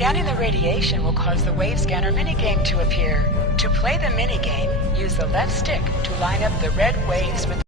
Scanning the radiation will cause the Wave Scanner minigame to appear. To play the minigame, use the left stick to line up the red waves with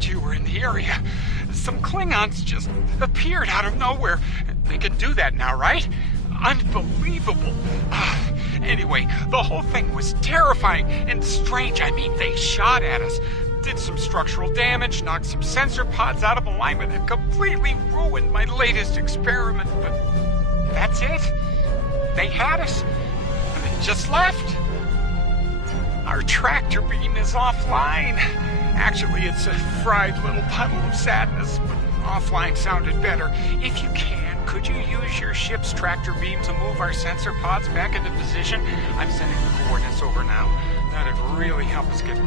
You were in the area. Some Klingons just appeared out of nowhere. They can do that now, right? Unbelievable. Anyway, the whole thing was terrifying and strange. I mean, they shot at us, did some structural damage, knocked some sensor pods out of alignment, and completely ruined my latest experiment. But that's it. They had us, and they just left. Our tractor beam is offline. Actually, it's a fried little puddle of sadness, but offline sounded better. If you can, could you use your ship's tractor beam to move our sensor pods back into position? I'm sending the coordinates over now. That'd really help us get...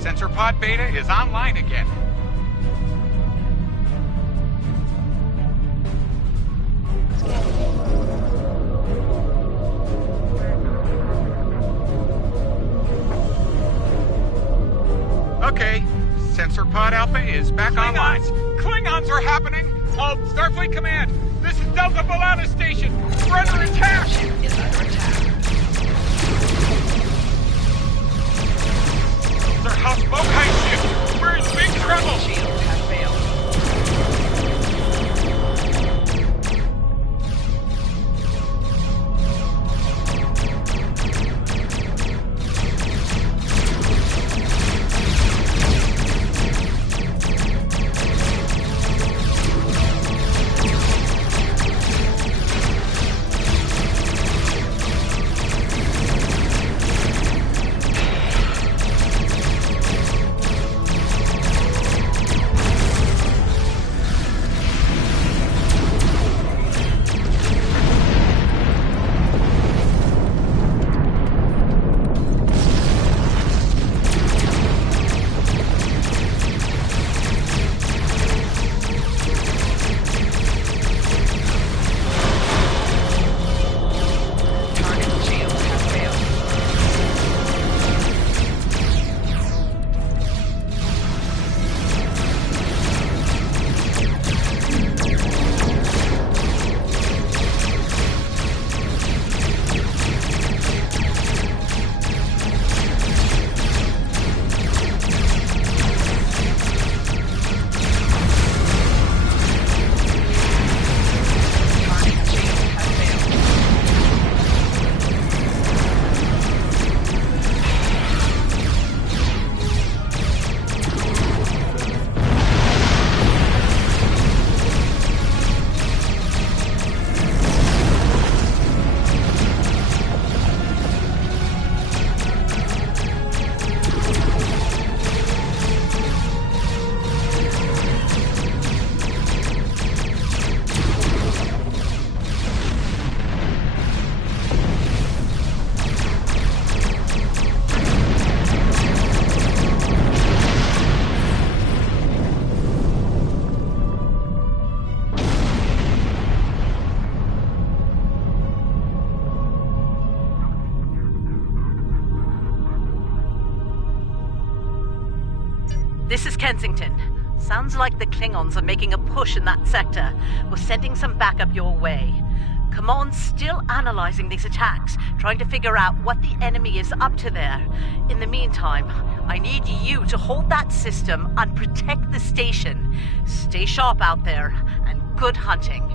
Sensor pod beta is online again. Okay, Sensor pod alpha is back online. Klingons are happening! Starfleet Command, this is Delta B'Elanna Station. We're under attack! ship is under attack. Their House Bokai ship! We're in big trouble! Shield has failed. This is Kensington. Sounds like the Klingons are making a push in that sector. We're sending some backup your way. Command's still analyzing these attacks, trying to figure out what the enemy is up to there. In the meantime, I need you to hold that system and protect the station. Stay sharp out there, and good hunting.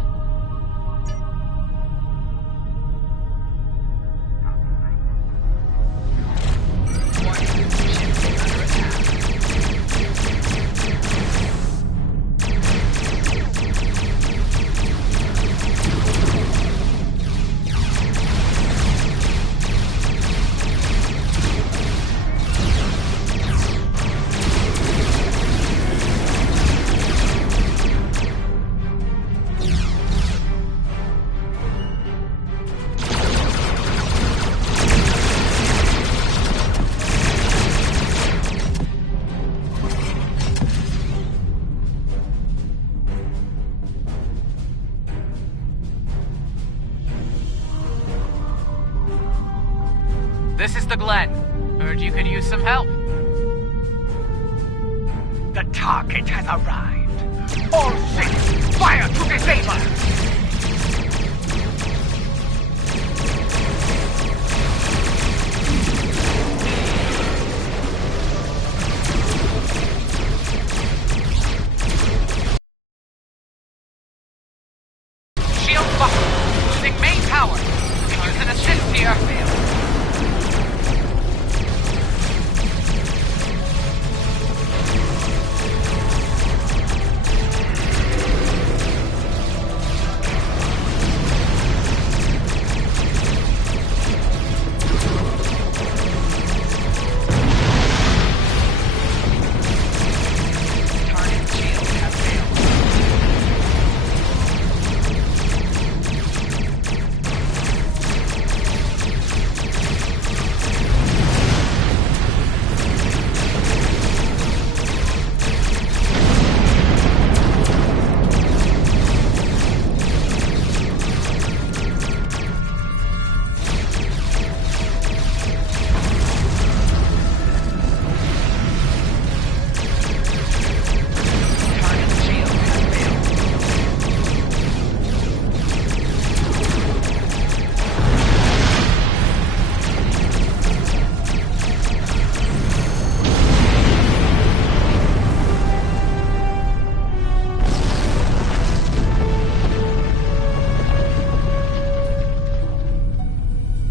This is the Glen. Heard you could use some help. The target has arrived. All ships, fire to disable! Shield buckle. Losing main power. Can use an assist here.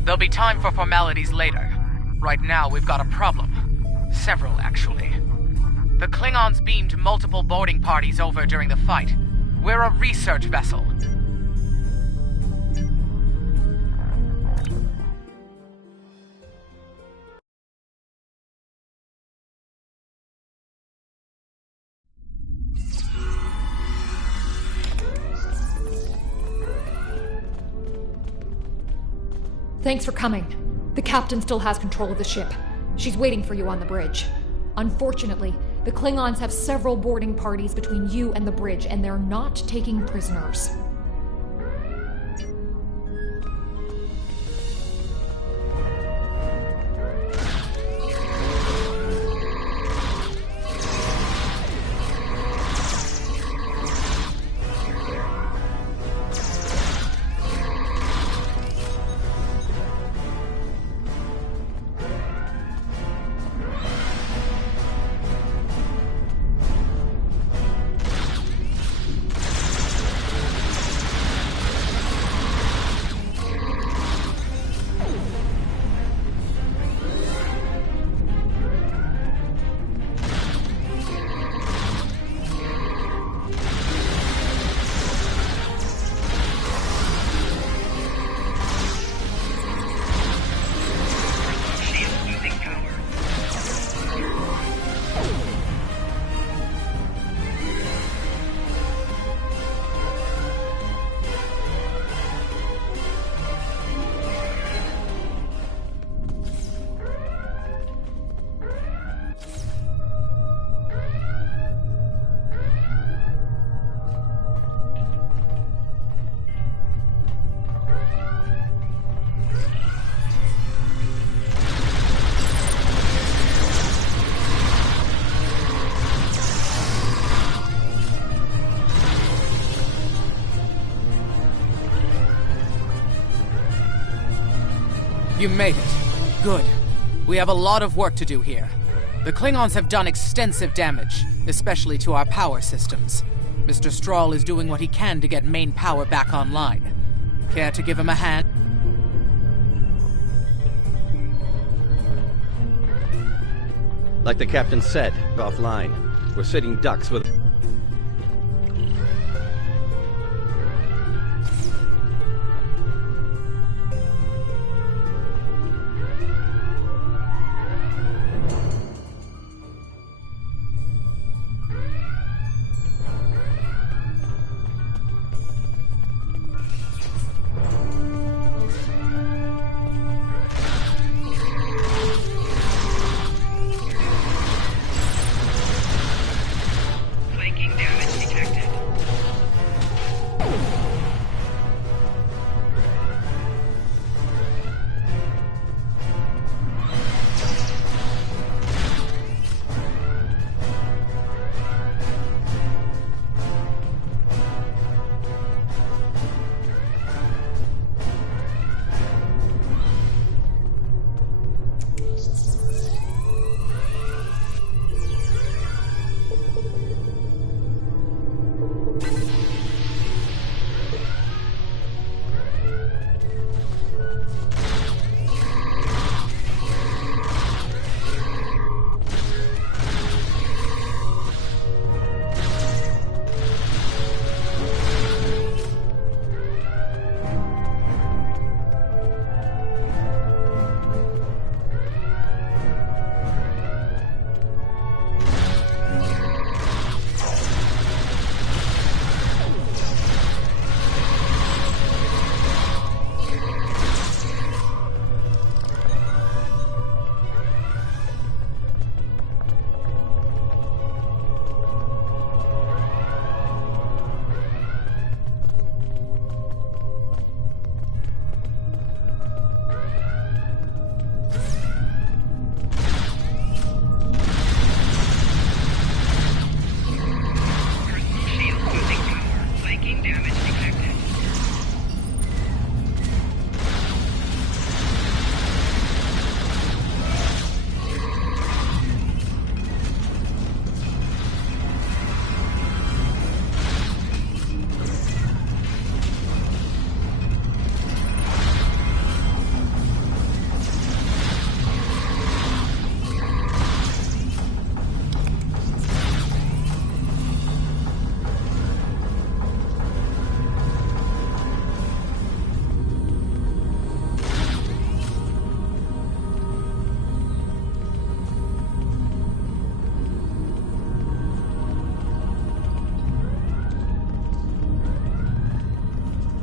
There'll be time for formalities later. Right now, we've got a problem. Several, actually. The Klingons beamed multiple boarding parties over during the fight. We're a research vessel. Thanks for coming. The captain still has control of the ship. She's waiting for you on the bridge. Unfortunately, the Klingons have several boarding parties between you and the bridge, and they're not taking prisoners. You made it. Good. We have a lot of work to do here. The Klingons have done extensive damage, especially to our power systems. Mr. Strahl is doing what he can to get main power back online. Care to give him a hand? Like the captain said, offline. We're sitting ducks with...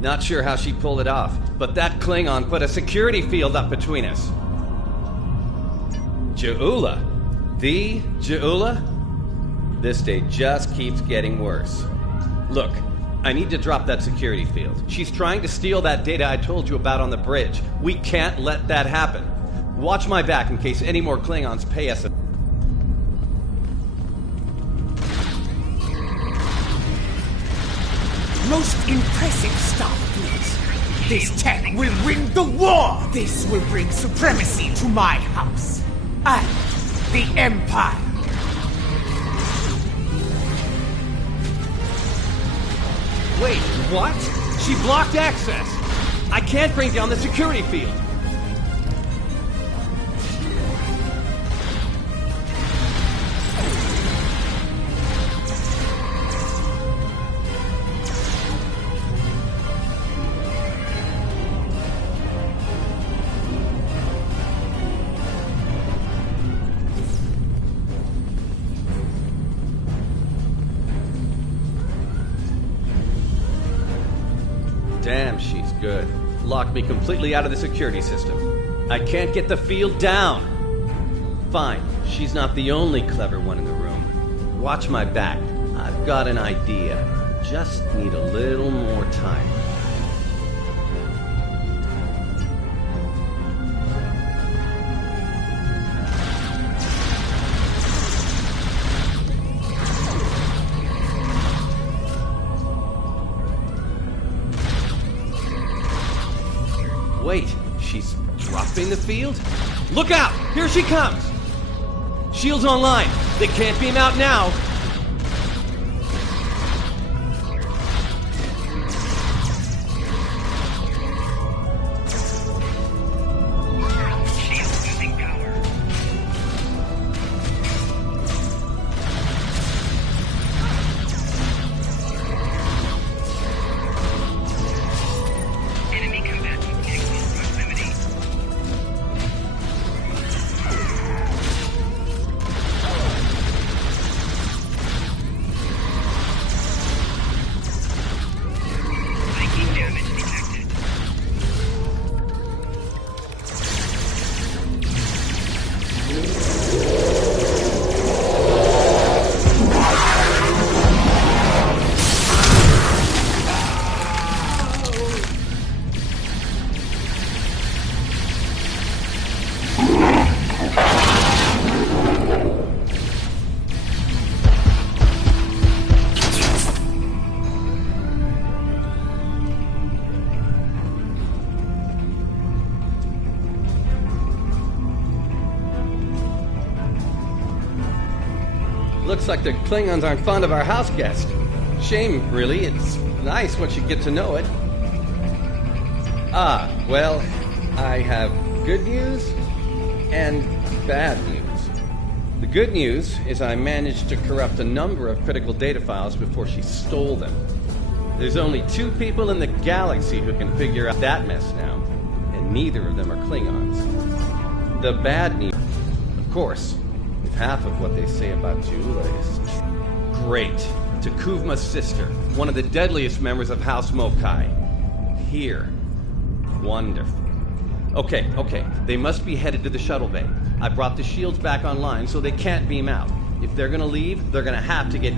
Not sure how she pulled it off, but that Klingon put a security field up between us. Ja'ula? The Ja'ula? This day just keeps getting worse. Look, I need to drop that security field. She's trying to steal that data I told you about on the bridge. We can't let that happen. Watch my back in case any more Klingons pay us a... Most impressive stuff, please. This tech will win the war! This will bring supremacy to my house. And the Empire. Wait, what? She blocked access! I can't bring down the security field! Damn, she's good. Locked me completely out of the security system. I can't get the field down. Fine, she's not the only clever one in the room. Watch my back. I've got an idea. Just need a little more time. Wait, she's Disrupting the field? Look out! Here she comes! Shields online. They can't beam out now. Looks like the Klingons aren't fond of our house guest. Shame, really. It's nice once you get to know it. Ah, well, I have good news and bad news. The good news is I managed to corrupt a number of critical data files before she stole them. There's only 2 people in the galaxy who can figure out that mess now, and neither of them are Klingons. The bad news, of course, half of what they say about Jula is great. Takuvma's sister, one of the deadliest members of House Mokai. Here. Wonderful. Okay. They must be headed to the shuttle bay. I brought the shields back online so they can't beam out. If they're gonna leave, they're gonna have to get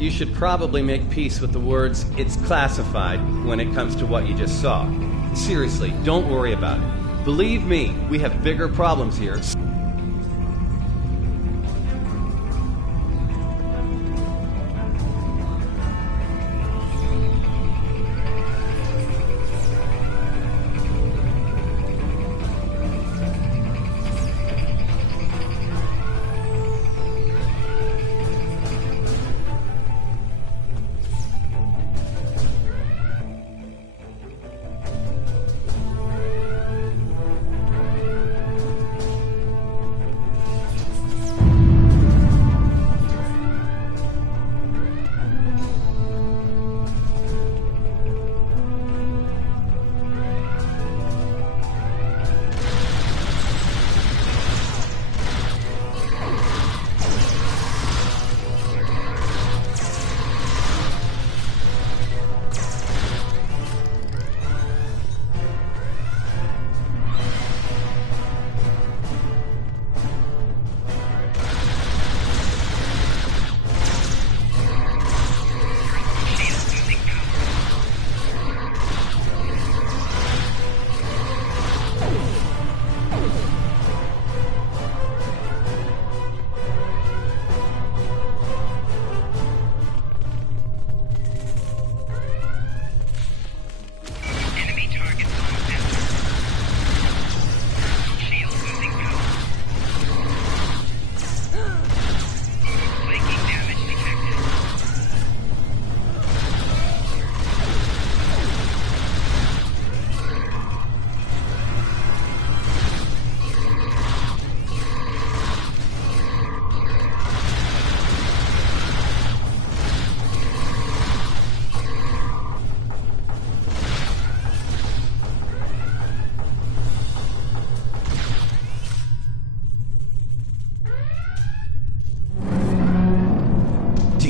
you should probably make peace with the words, "it's classified," when it comes to what you just saw. Seriously, don't worry about it. Believe me, we have bigger problems here.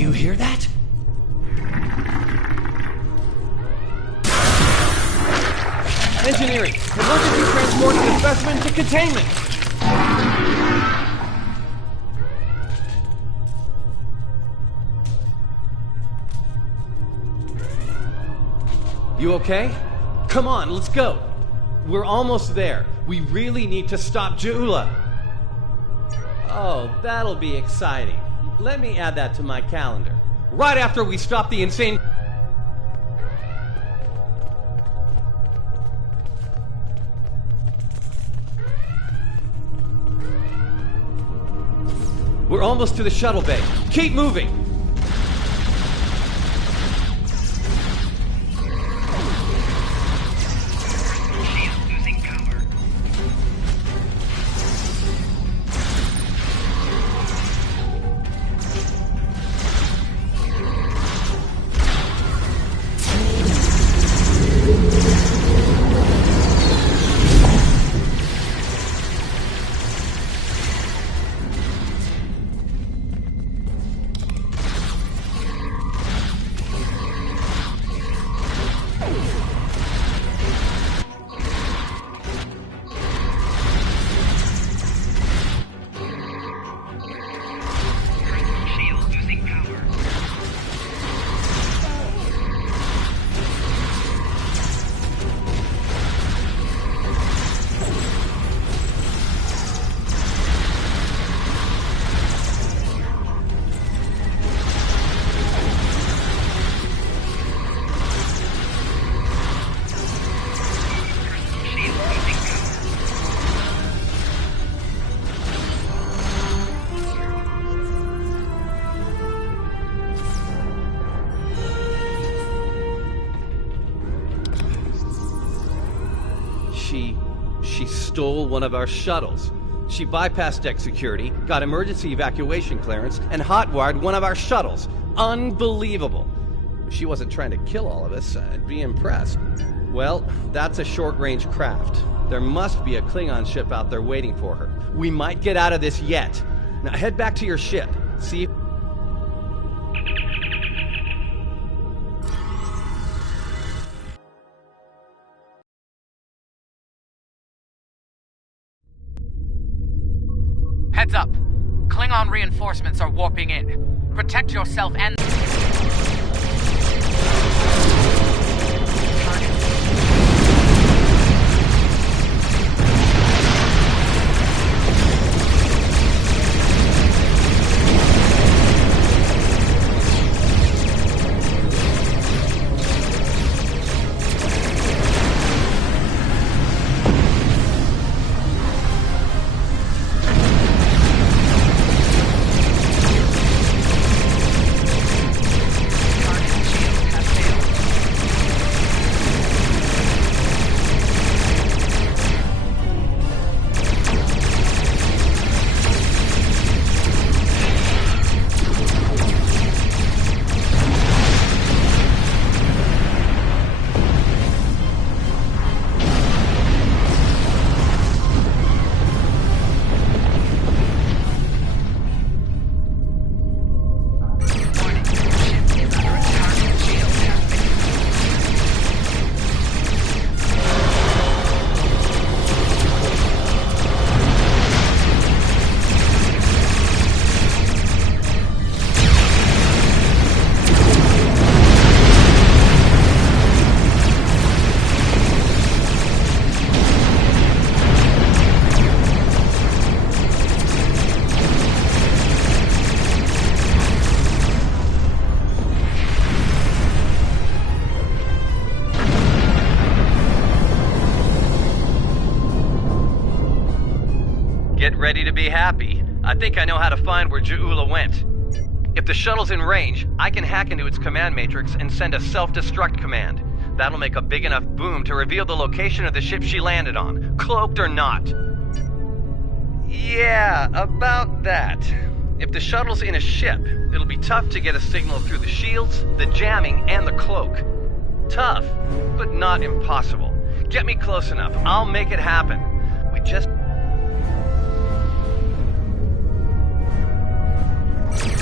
Hear that? Engineering! Emergency transporting the specimen to containment! You okay? Come on, let's go! We're almost there. We really need to stop Jula. Oh, that'll be exciting. Let me add that to my calendar. Right after we stop the insane... We're almost to the shuttle bay. Keep moving! She stole one of our shuttles. She bypassed deck security, got emergency evacuation clearance, and hotwired one of our shuttles. Unbelievable. If she wasn't trying to kill all of us, I'd be impressed. Well, that's a short-range craft. There must be a Klingon ship out there waiting for her. We might get out of this yet. Now head back to your ship. See if... Heads up. Klingon reinforcements are warping in. Protect yourself and... Get ready to be happy. I think I know how to find where Ja'ula went. If the shuttle's in range, I can hack into its command matrix and send a self-destruct command. That'll make a big enough boom to reveal the location of the ship she landed on, cloaked or not. Yeah, about that. If the shuttle's in a ship, it'll be tough to get a signal through the shields, the jamming, and the cloak. Tough, but not impossible. Get me close enough, I'll make it happen. We just...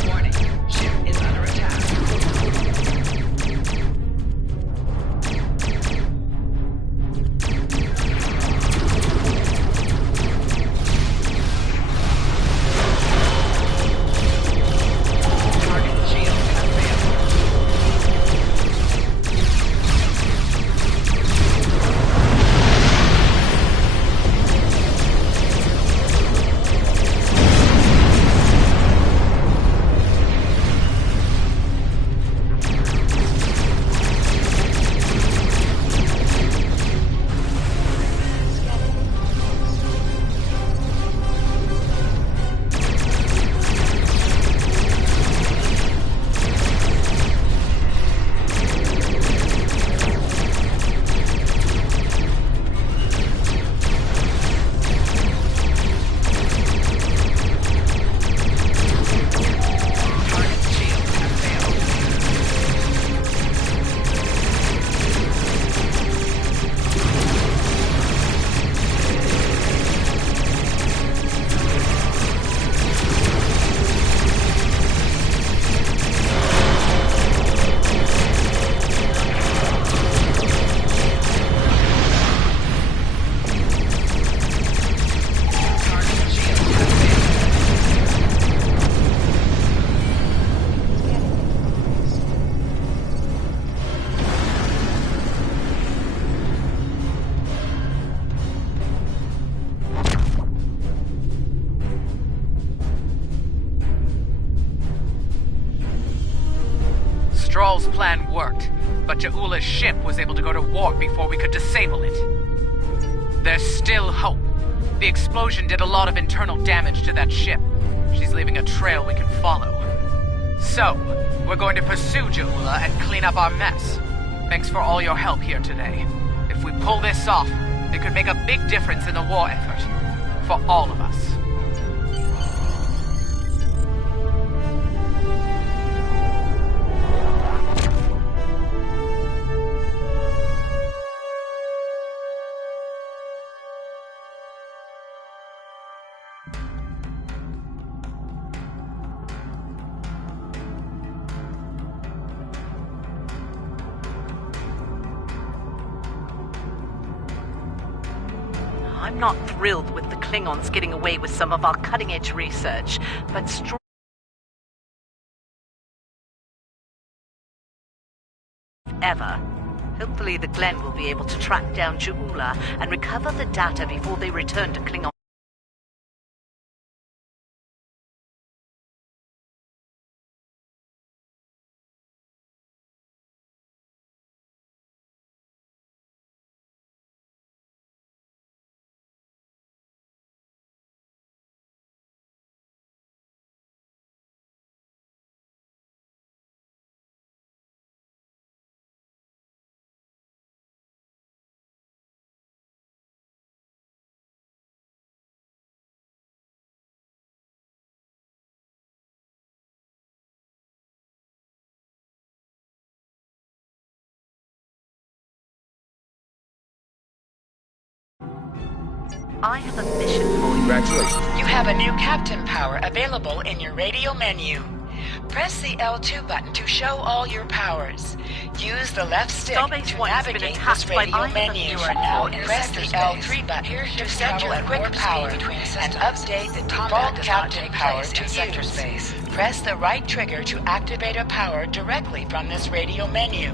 Warning, ship is under attack. Target shield has failed. plan worked, but Ja'ula's ship was able to go to warp before we could disable it. There's still hope. The explosion did a lot of internal damage to that ship. She's leaving a trail we can follow. So, we're going to pursue Ja'ula and clean up our mess. Thanks for all your help here today. If we pull this off, it could make a big difference in the war effort. For all of us. I'm not thrilled with the Klingons getting away with some of our cutting-edge research, but ever. Hopefully the Glen will be able to track down Ja'ula and recover the data before they return to Klingon. I have a mission for you. Congratulations. You have a new captain power available in your radio menu. Press the L2 button to show all your powers. Use the left stick Starbase to 1 has been navigate attacked this radio by menu. You are now in Press the L3 button to set your quick power and update the default captain power to sector space. Press the right trigger to activate a power directly from this radio menu.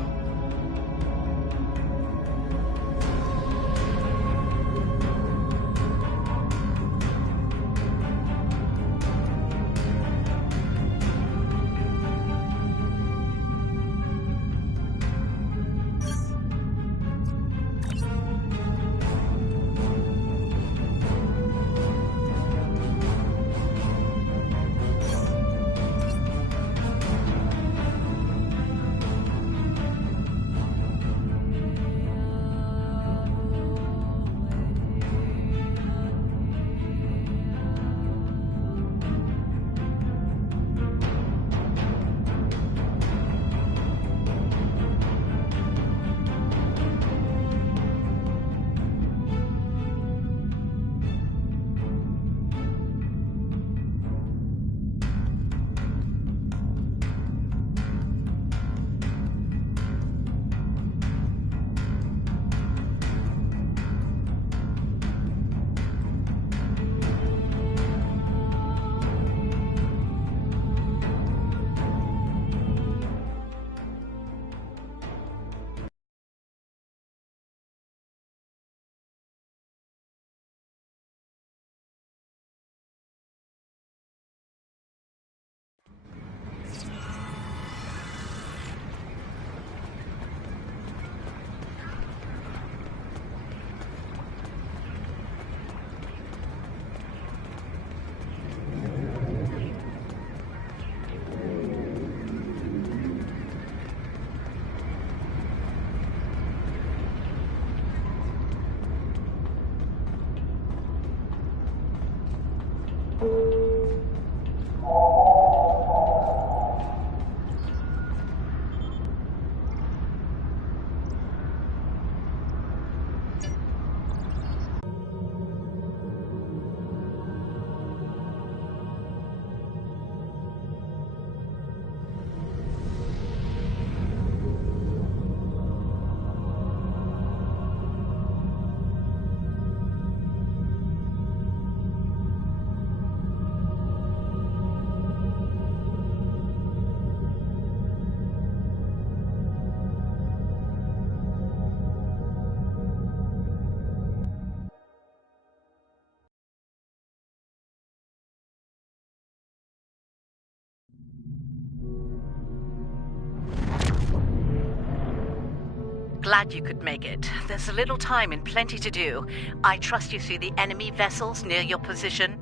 Glad you could make it. There's a little time and plenty to do. I trust you see the enemy vessels near your position.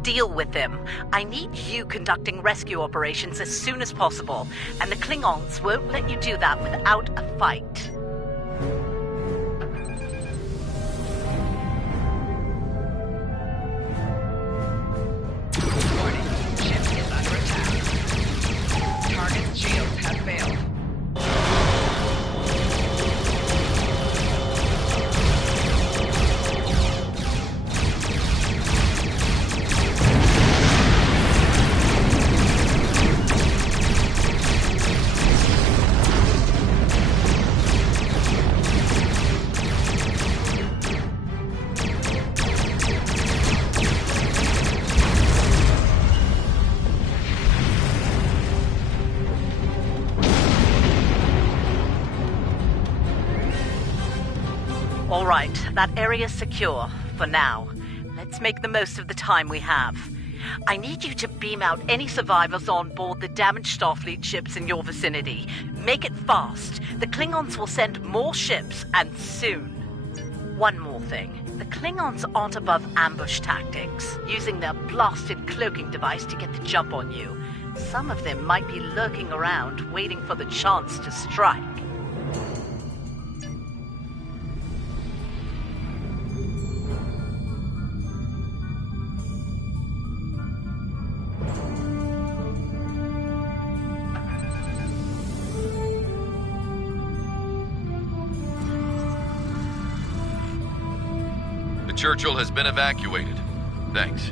Deal with them. I need you conducting rescue operations as soon as possible, and the Klingons won't let you do that without a fight. Warning, ship is under attack. Target's shields have failed. All right, that area's secure, for now. Let's make the most of the time we have. I need you to beam out any survivors on board the damaged Starfleet ships in your vicinity. Make it fast. The Klingons will send more ships, and soon. One more thing. The Klingons aren't above ambush tactics, using their blasted cloaking device to get the jump on you. Some of them might be lurking around, waiting for the chance to strike. Churchill has been evacuated. Thanks.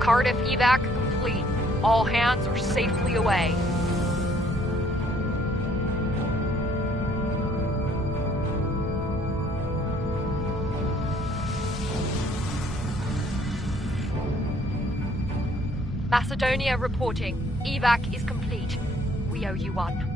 Cardiff evac complete. All hands are safely away. Macedonia reporting. Evac is complete. We owe you one.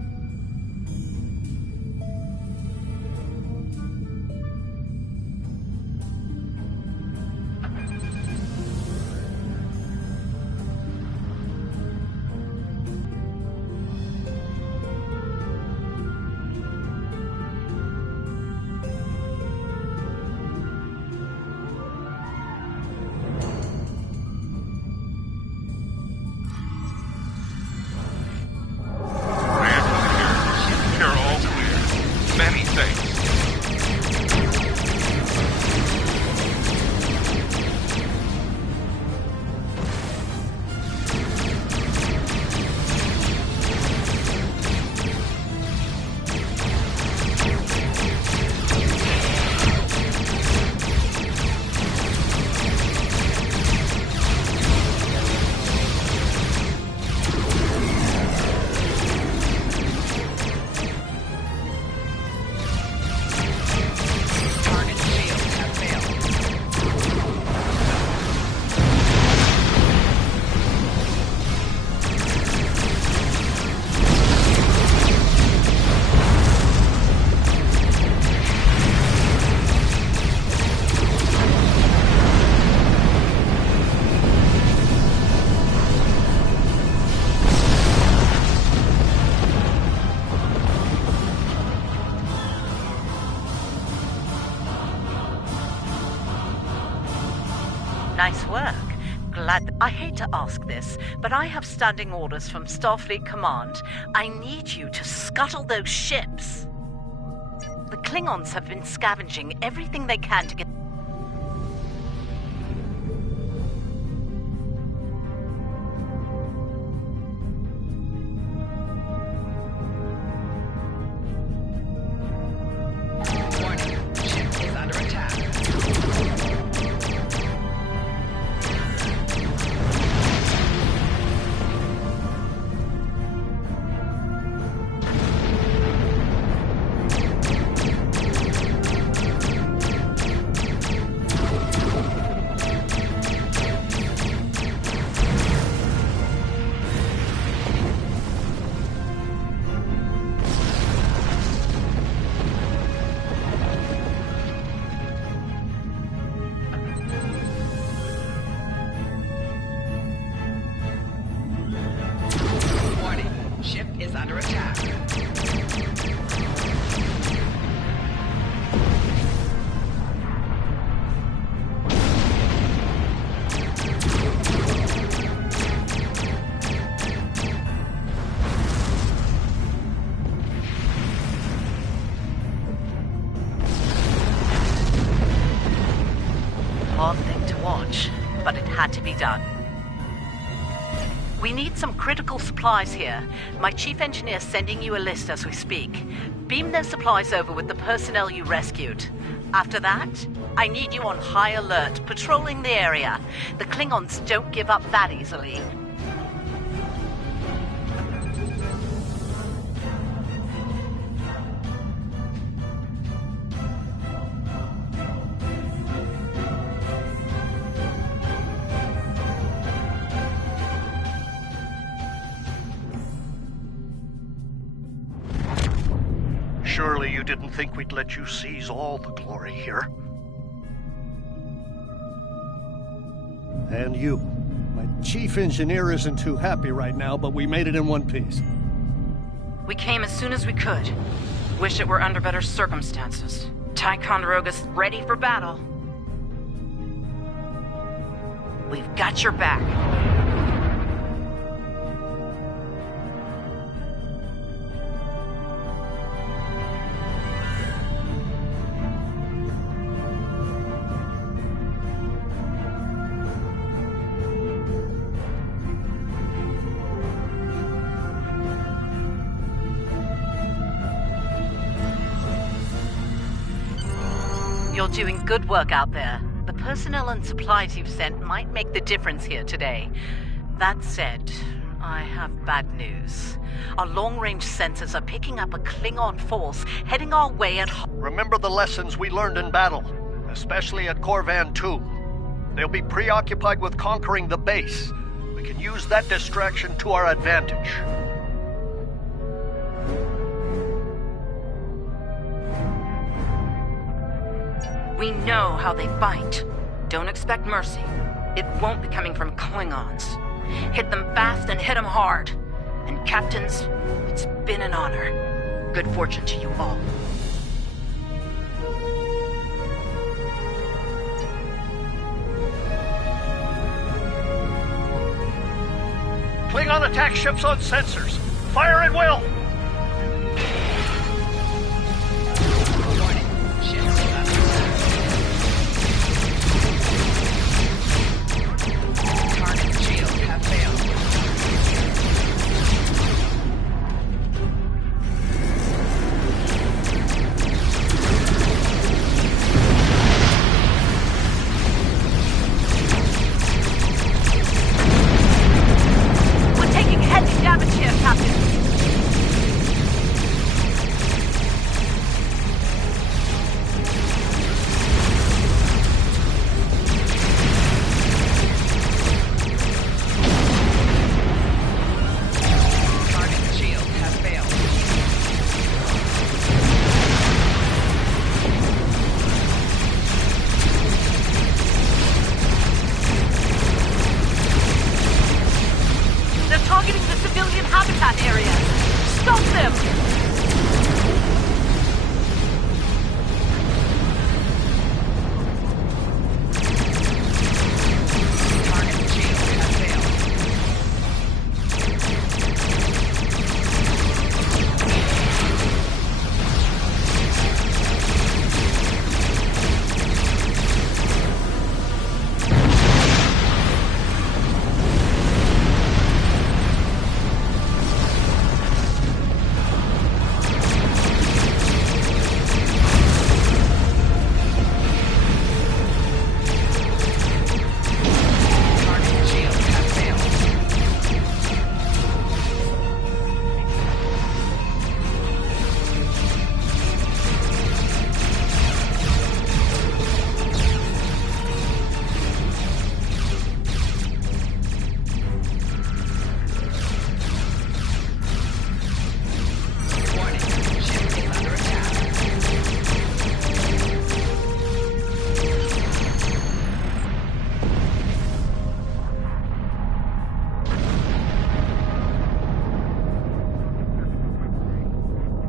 Nice work. Glad. I hate to ask this, but I have standing orders from Starfleet Command. I need you to scuttle those ships. The Klingons have been scavenging everything they can to get... Warning, ship is under attack. thing to watch, but it had to be done. We need some critical supplies here. My chief engineer's sending you a list as we speak. Beam those supplies over with the personnel you rescued. After that, I need you on high alert, patrolling the area. The Klingons don't give up that easily. Surely you didn't think we'd let you seize all the glory here. And you. My chief engineer isn't too happy right now, but we made it in one piece. We came as soon as we could. Wish it were under better circumstances. Ticonderoga's ready for battle. We've got your back. You're doing good work out there. The personnel and supplies you've sent might make the difference here today. That said, I have bad news. Our long-range sensors are picking up a Klingon force heading our way at... Remember the lessons we learned in battle, especially at Corvan 2. They'll be preoccupied with conquering the base. We can use that distraction to our advantage. We know how they fight. Don't expect mercy. It won't be coming from Klingons. Hit them fast and hit them hard. And captains, it's been an honor. Good fortune to you all. Klingon attack ships on sensors. Fire at will!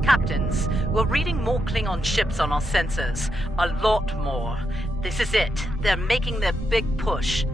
Captains, we're reading more Klingon ships on our sensors. A lot more. This is it. They're making their big push.